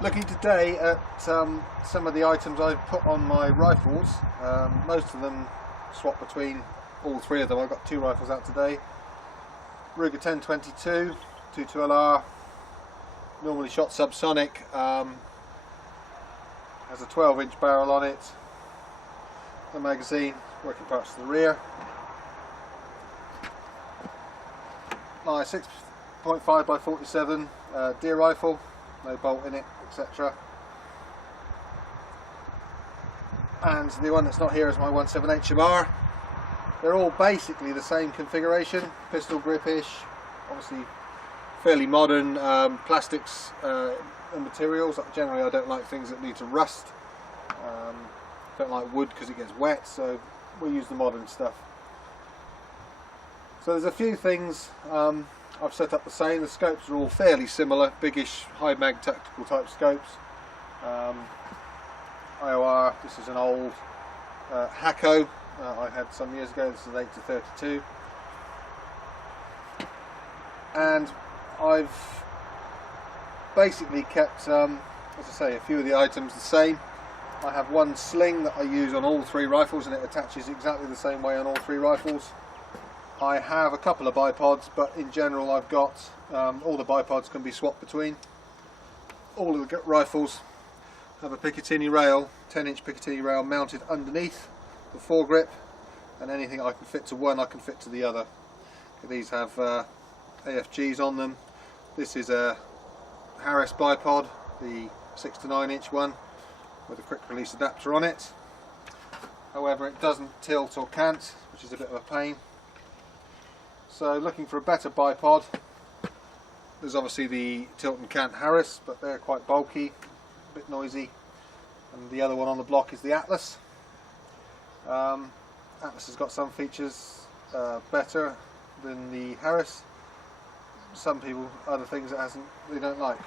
Looking today at some of the items I've put on my rifles. Most of them swap between all three of them. I've got two rifles out today. Ruger 1022, 22LR, normally shot subsonic, has a 12-inch barrel on it, the magazine, working parts to the rear. My 6.5 by 47 deer rifle, no bolt in it, etc. And the one that's not here is my 178 A.R.M.O.U.R. They're all basically the same configuration, pistol grip-ish, obviously fairly modern plastics and materials. Generally I don't like things that need to rust. Don't like wood because it gets wet, so we use the modern stuff. So there's a few things I've set up the same. The scopes are all fairly similar, biggish, high mag tactical type scopes. IOR, this is an old A.R.M.O.U.R I had some years ago. This is 8-32, and I've basically kept, as I say, a few of the items the same. I have one sling that I use on all three rifles, and it attaches exactly the same way on all three rifles. I have a couple of bipods, but in general I've got all the bipods can be swapped between. All of the rifles have a Picatinny rail, 10-inch Picatinny rail mounted underneath the foregrip, and anything I can fit to one I can fit to the other. These have AFGs on them. This is a Harris bipod, the 6 to 9-inch one with a quick release adapter on it. However, it doesn't tilt or cant, which is a bit of a pain. So looking for a better bipod, there's obviously the tilt and cant Harris, but they're quite bulky, a bit noisy. And the other one on the block is the Atlas. Atlas has got some features better than the Harris. Some people, other things it hasn't, they don't like.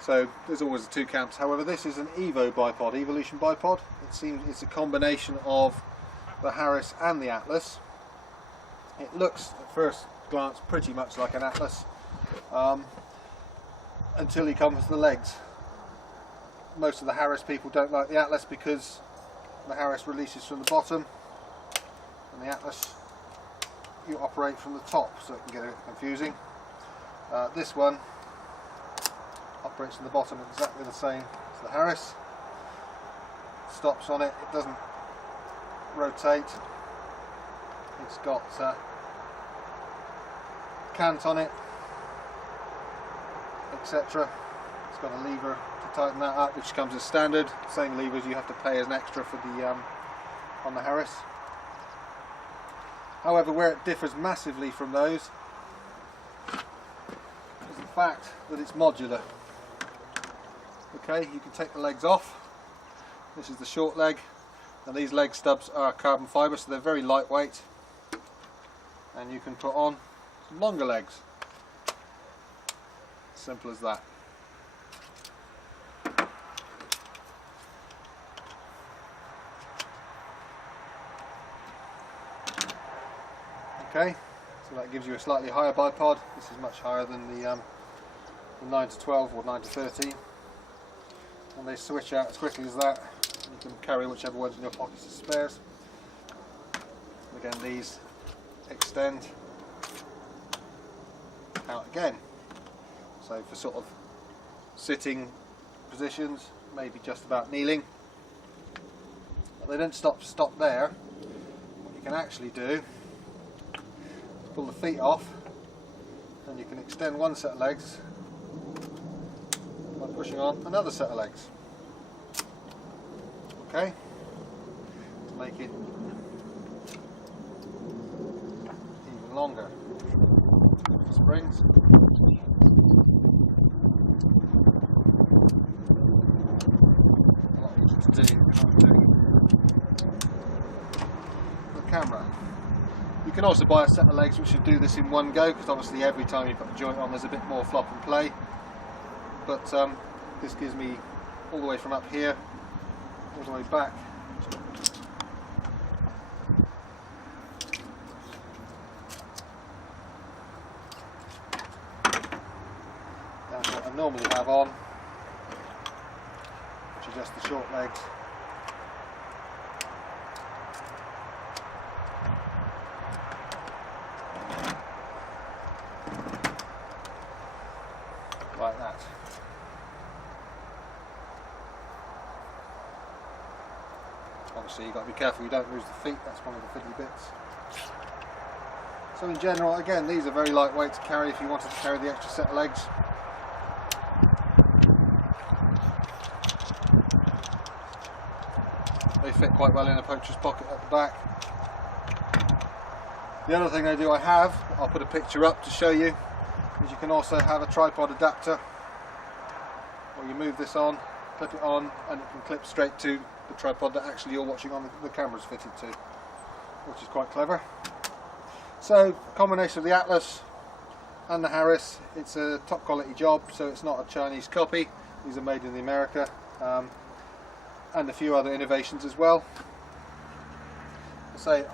So there's always the two camps. However, this is an Evolution bipod. It seems it's a combination of the Harris and the Atlas. It looks at first glance pretty much like an Atlas until you come to the legs. Most of the Harris people don't like the Atlas because the Harris releases from the bottom, and the Atlas you operate from the top, so it can get a bit confusing. This one operates from the bottom exactly the same as the Harris. Stops on it, it doesn't rotate. It's got cant on it, etc. It's got a lever to tighten that up, which comes as standard. Same levers you have to pay as an extra for the on the Harris. However, where it differs massively from those is the fact that it's modular. Okay, you can take the legs off. This is the short leg, and these leg stubs are carbon fibre, so they're very lightweight. And you can put on some longer legs. Simple as that. Okay, so that gives you a slightly higher bipod. This is much higher than the 9-12 or 9-13. And they switch out as quickly as that. You can carry whichever one's in your pockets as spares. Again, these extend out again. So for sort of sitting positions, maybe just about kneeling. But they don't stop there. What you can actually do is pull the feet off, and you can extend one set of legs by pushing on another set of legs. Okay, to make it even longer. Springs. A lot easier to do if you're not doing the camera. You can also buy a set of legs which should do this in one go, because obviously every time you put a joint on there's a bit more flop and play. But this gives me all the way from up here all the way back. That's what I normally have on. which are just the short legs. Like that. Obviously you've got to be careful you don't lose the feet, that's one of the fiddly bits. So in general, again, these are very lightweight to carry if you wanted to carry the extra set of legs. They fit quite well in a poacher's pocket at the back. The other thing I'll put a picture up to show you, is you can also have a tripod adapter, or you move this on, clip it on, and it can clip straight to the tripod that actually you're watching on the camera's fitted to, which is quite clever. So, a combination of the Atlas and the Harris, it's a top quality job, so it's not a Chinese copy. These are made in America, and a few other innovations as well. I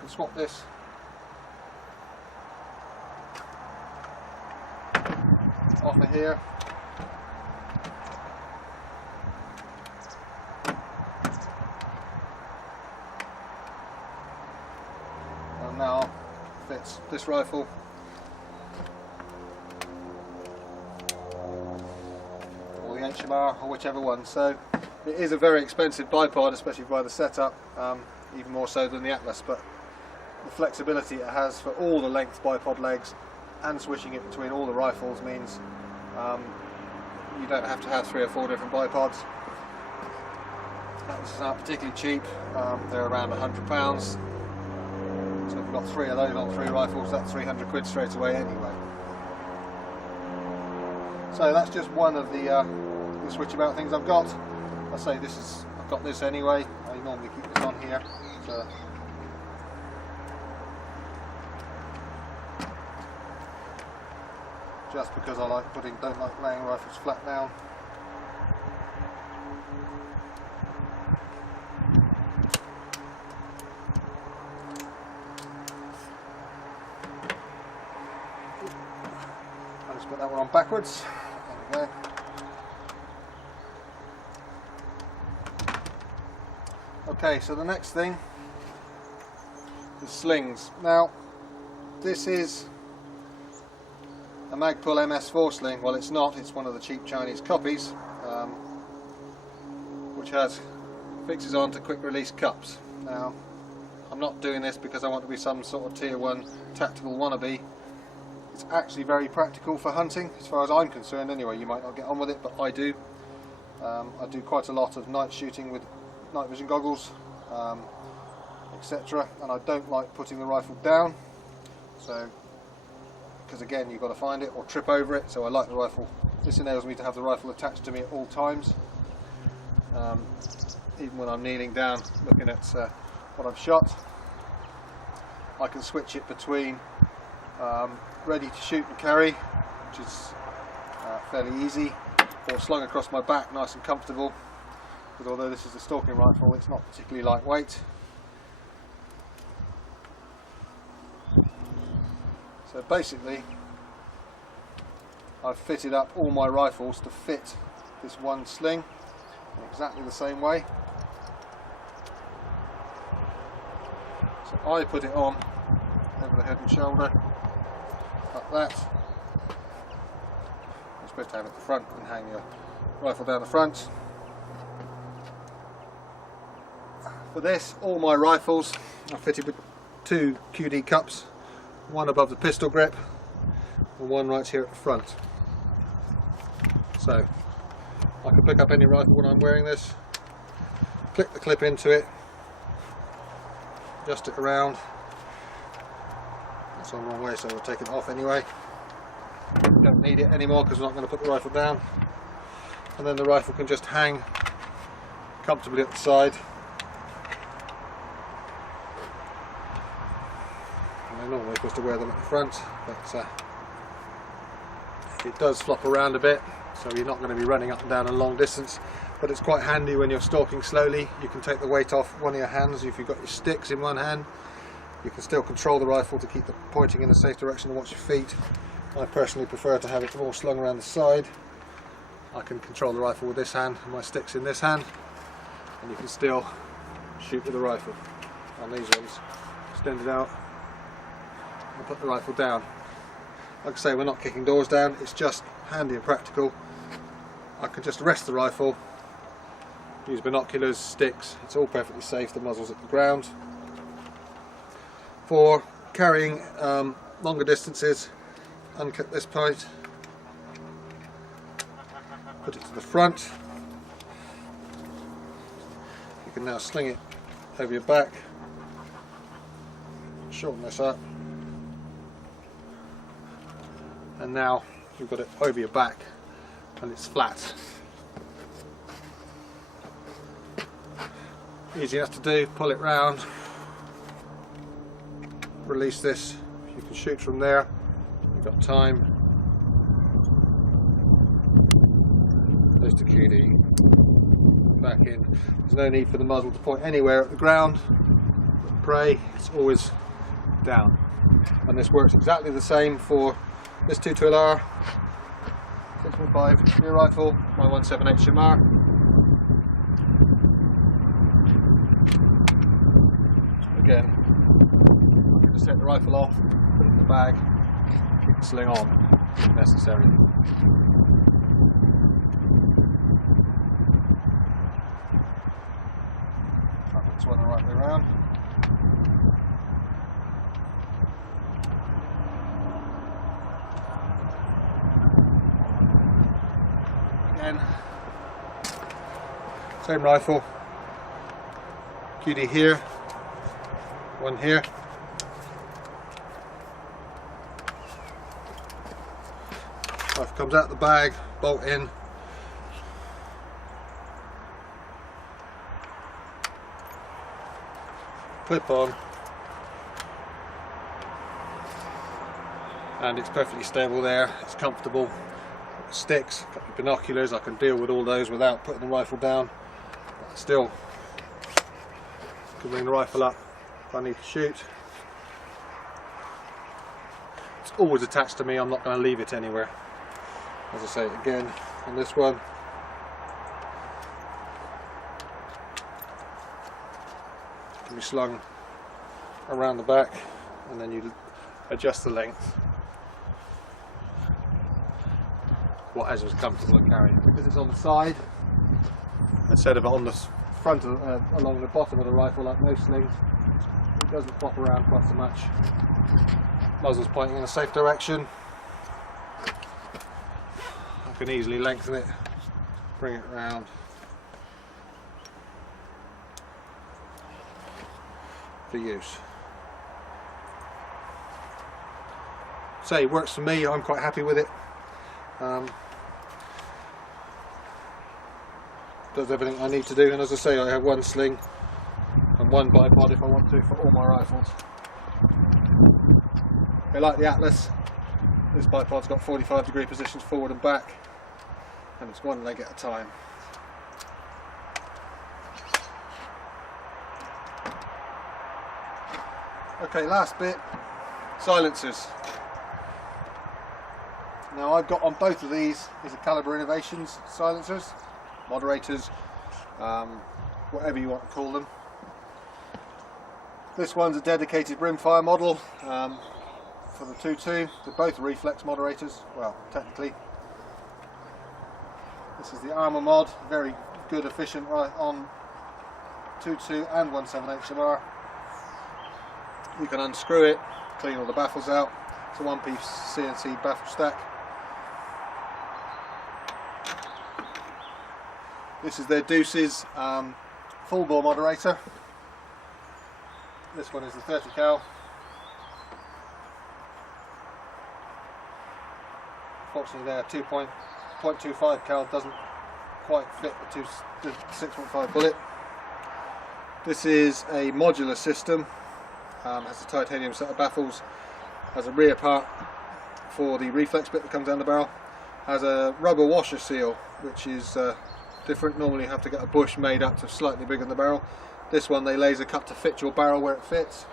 can swap this off of here. And now fits this rifle or the H.M.R. or whichever one. So it is a very expensive bipod, especially by the setup, even more so than the Atlas, but the flexibility it has for all the length bipod legs and switching it between all the rifles means you don't have to have 3 or 4 different bipods. That's not particularly cheap, they're around £100. So if we've got 3 of those on 3 rifles, that's 300 quid straight away anyway. So that's just one of the switch about things I've got. I've got this anyway. I normally keep this on here. So just because I don't like laying rifles flat down. I'll just put that one on backwards. There we go. Okay, so the next thing is slings. Now, this is a Magpul MS4 sling. Well, it's not, it's one of the cheap Chinese copies, which fixes on to quick release cups. Now, I'm not doing this because I want to be some sort of tier 1 tactical wannabe. It's actually very practical for hunting, as far as I'm concerned anyway. You might not get on with it, but I do. I do quite a lot of night shooting with night vision goggles, etc. And I don't like putting the rifle down, so because again you've got to find it or trip over it, so I like the rifle. This enables me to have the rifle attached to me at all times, even when I'm kneeling down looking at what I've shot. I can switch it between ready to shoot and carry, which is fairly easy, or slung across my back nice and comfortable, because although this is a stalking rifle, it's not particularly lightweight. So basically I've fitted up all my rifles to fit this one sling in exactly the same way. So I put it on over the head and shoulder like that. You're supposed to have it at the front and hang your rifle down the front. For this, all my rifles are fitted with 2 QD cups, one above the pistol grip and one right here at the front. So I can pick up any rifle when I'm wearing this, click the clip into it, adjust it around. That's on the wrong way, so we'll take it off anyway. Don't need it anymore because we're not going to put the rifle down. And then the rifle can just hang comfortably at the side. I'm normally supposed to wear them at the front, but it does flop around a bit, so you're not going to be running up and down a long distance, but it's quite handy when you're stalking slowly. You can take the weight off one of your hands. If you've got your sticks in one hand, you can still control the rifle to keep the pointing in a safe direction and watch your feet. I personally prefer to have it more slung around the side, I can control the rifle with this hand and my stick's in this hand, and you can still shoot with the rifle. On these ones, extend it out and put the rifle down. Like I say, we're not kicking doors down, it's just handy and practical. I can just rest the rifle, use binoculars, sticks, it's all perfectly safe, the muzzle's at the ground. For carrying longer distances, unclip this point, put it to the front. You can now sling it over your back, shorten this up, and now you've got it over your back and it's flat. Easy enough to do, pull it round, release this, you can shoot from there, you've got time. There's the QD, back in. There's no need for the muzzle to point anywhere at the ground. With prey, it's always down. And this works exactly the same for this 212R, 6.5 rear rifle, my 178 A.R.M.O.U.R. Again, I can just take the rifle off, put it in the bag, keep the sling on if necessary. I'll put this one the right way around. Again, same rifle, QD here, one here. Rifle comes out the bag, bolt in. Clip on. And it's perfectly stable there, it's comfortable. Sticks, got your binoculars, I can deal with all those without putting the rifle down. But I still can bring the rifle up if I need to shoot. It's always attached to me, I'm not going to leave it anywhere. As I say again, on this one, it can be slung around the back and then you adjust the length. Whatever is comfortable in carrying, because it's on the side instead of on the front along the bottom of the rifle like most slings. It doesn't flop around quite so much. Muzzle's pointing in a safe direction. I can easily lengthen it, bring it round. For use. So it works for me, I'm quite happy with it. Does everything I need to do, and as I say, I have one sling and one bipod if I want to for all my rifles. I like the Atlas. This bipod's got 45-degree positions forward and back, and it's one leg at a time. Okay, last bit, silencers. Now I've got on both of these is a Calibre Innovations silencers, moderators, whatever you want to call them. This one's a dedicated rimfire model for the 2.2. They're both reflex moderators, well, technically. This is the A.R.M.O.U.R, very good, efficient on 2.2 and 178 A.R.M.O.U.R. You can unscrew it, clean all the baffles out. It's a one-piece CNC baffle stack. This is their DUCIS full bore moderator. This one is the 30 cal. Fortunately their 2.25 cal doesn't quite fit the 6.5 bullet. This is a modular system, has a titanium set of baffles, has a rear part for the reflex bit that comes down the barrel, has a rubber washer seal which is different. Normally you have to get a bush made up to slightly bigger than the barrel. This one they laser cut to fit your barrel where it fits.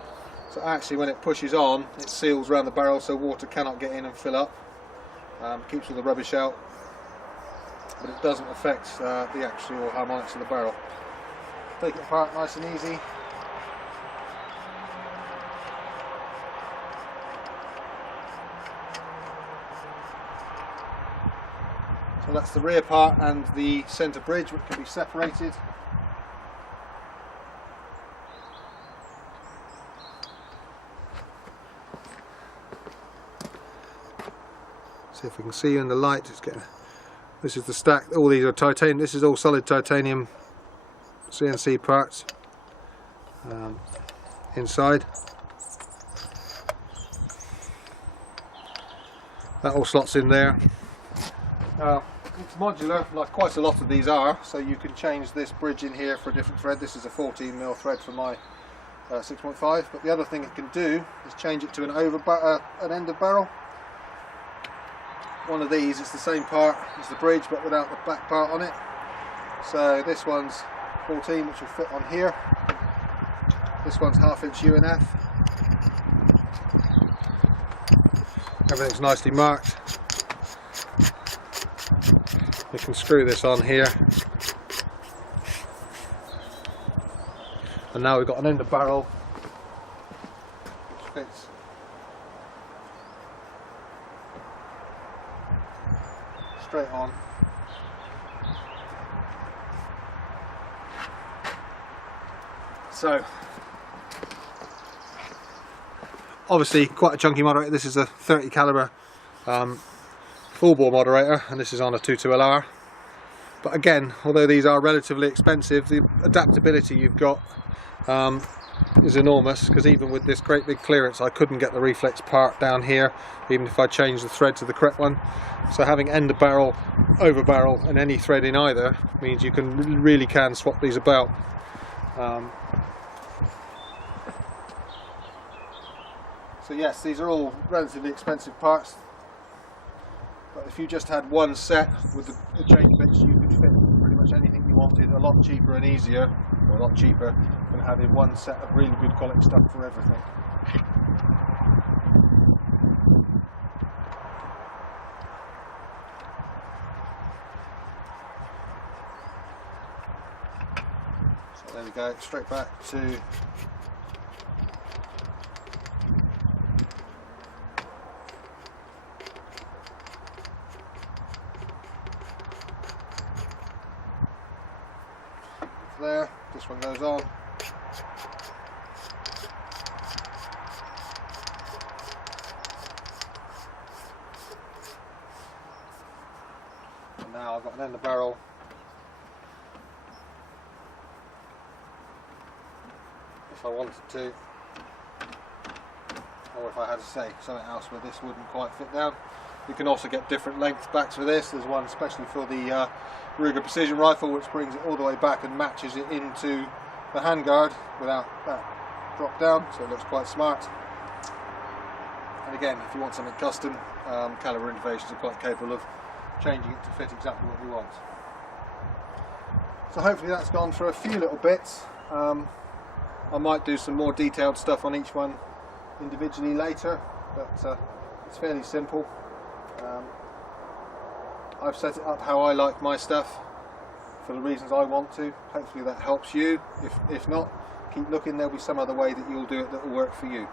So actually when it pushes on, it seals around the barrel so water cannot get in and fill up. Keeps all the rubbish out. but it doesn't affect the actual harmonics of the barrel. Take it apart nice and easy. So that's the rear part and the centre bridge, which can be separated. See if we can see you in the light. This is the stack. All these are titanium. This is all solid titanium CNC parts inside. That all slots in there. It's modular, like quite a lot of these are, so you can change this bridge in here for a different thread. This is a 14mm thread for my 6.5, but the other thing it can do is change it to an end of barrel. One of these is the same part as the bridge, but without the back part on it. So this one's 14, which will fit on here. This one's 1/2 inch UNF. Everything's nicely marked. We can screw this on here, and now we've got an end of barrel which fits straight on. So obviously quite a chunky moderator. This is a 30 calibre full bore moderator, and this is on a 22LR. But again, although these are relatively expensive, the adaptability you've got is enormous, because even with this great big clearance I couldn't get the reflex part down here even if I changed the thread to the correct one. So having end of barrel, over barrel and any thread in either means you really can swap these about. So yes, these are all relatively expensive parts, but if you just had one set with the change bits, you could fit pretty much anything you wanted a lot cheaper and easier, or a lot cheaper than having one set of really good quality stuff for everything. So there we go, straight back to there. This one goes on. And now I've got an end of barrel. If I wanted to, or if I had to say something else where this wouldn't quite fit down. You can also get different length backs for this. There's one especially for the Ruger precision rifle, which brings it all the way back and matches it into the handguard without that drop down, so it looks quite smart. And again, if you want something custom, Calibre Innovations are quite capable of changing it to fit exactly what you want. So hopefully that's gone through a few little bits. I might do some more detailed stuff on each one individually later, but it's fairly simple. I've set it up how I like my stuff for the reasons I want to. Hopefully that helps you. If not, keep looking. There'll be some other way that you'll do it that will work for you.